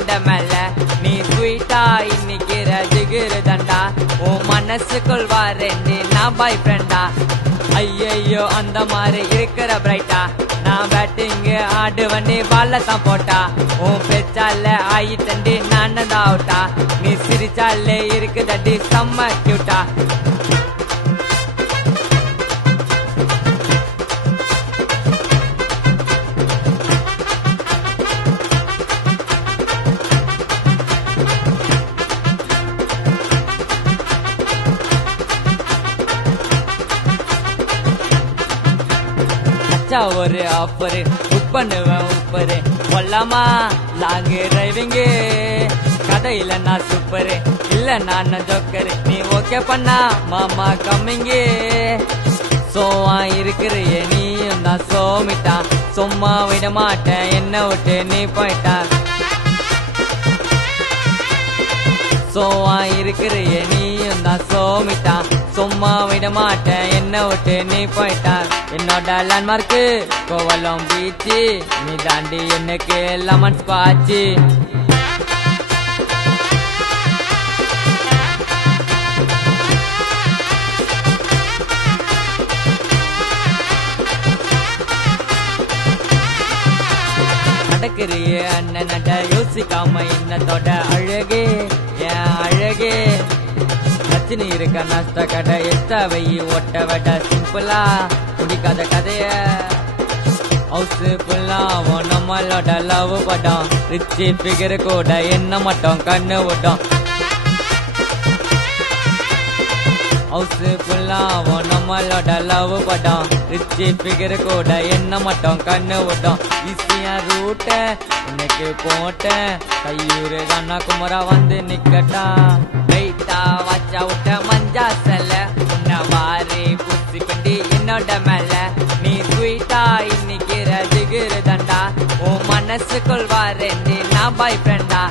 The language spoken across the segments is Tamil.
என்னோட மேல நீ ஸ்வீட்டா இன்னிக்கிற ஜிகிரு தண்டா உன் மனசுக்குள் வாரேண்டி நான் பாய் ஃப்ரெண்டா ஐயையோ அந்த மாதிரி இருக்கிற பிரைட்டா நான் பேட்டிங்கு ஆடு வண்டி பால்ல தான் போட்டா உன் பேச்சால ஆயிட்டண்டி நான் தான் அவுட்டா நீ சிரிச்சாலே இருக்குதடி செம்ம கியூட்டா ஒரு ஆஃபரு புக் பண்ணுவேன் உப்பரு கொல்லாமா லாங்கு டிரைவிங்கு கதையில நான் சூப்பரு இல்ல நான் ஜோக்கரு நீ ஓகே பண்ணா மாமா கம்மிங்கு சோவா இருக்கிறியே நீயும் தான் சோமிட்டா சும்மா விட மாட்டேன் என்ன விட்டு நீ போயிட்டா சோவா இருக்கிறியே நீயும் தான் சோமிட்டா சும்மா விட மாட்டேன் என்ன விட்டு நீ போயிட்டா என்னோட லேண்ட்மார்க்கு கோவலம் பீச்சு நீ தாண்டி எனக்கு லெமன் ஸ்பாட்சு நடக்கிறிய அண்ணன் நட யோசிக்காம என்னத்தோட அழகே என் அழகே பிரச்சனை இருக்க நஷ்ட கடை எஸ்டா வெயி ஒட்ட வட சிம்பிளா குடிக்காத கதைய ஹவுஸ் ஃபுல்லாவும் நம்மளோட லவ் படம் ரிச்சி ஃபிகர் கூட என்ன மட்டும் கண்ணு விட்டோம் ஹவுஸ் ஃபுல்லாவும் நம்மளோட லவ் படம் ரிச்சி ஃபிகர் கூட என்ன மட்டும் கண்ணு விட்டோம் ஈஸியா ரூட்ட உனக்கு போட்டேன் கையூரு கண்ணாகுமரா வந்து நிக்கட்டா வெயிட்டா வச்சா விட்ட மஞ்சா செல்ல உன்னை வாரி புத்தி கண்டி என்னோட மேல நீ ஸ்வீட்டா இன்னிக்கிற ஜிகிரு தண்டா உன் மனசுக்குள் வாரேண்டி நான் பாய் ஃப்ரெண்டா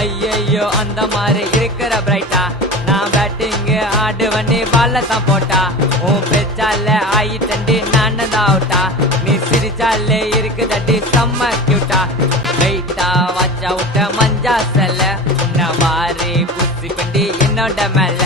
ஐயையோ அந்த மாதிரி இருக்கிற பிரைட்டா நான் பேட்டிங்கு ஆடு வண்டி பால்ல தான் போட்டா உன் பேச்சால ஆயிட்டண்டி நான் தான் அவுட்டா நீ சிரிச்சாலே இருக்குதடி செம்ம கியூட்டா வெயிட்டா வச்சா விட்ட மஞ்சா செல்ல உன்னை வாரி புத்தி கண்டி என்னோட மேல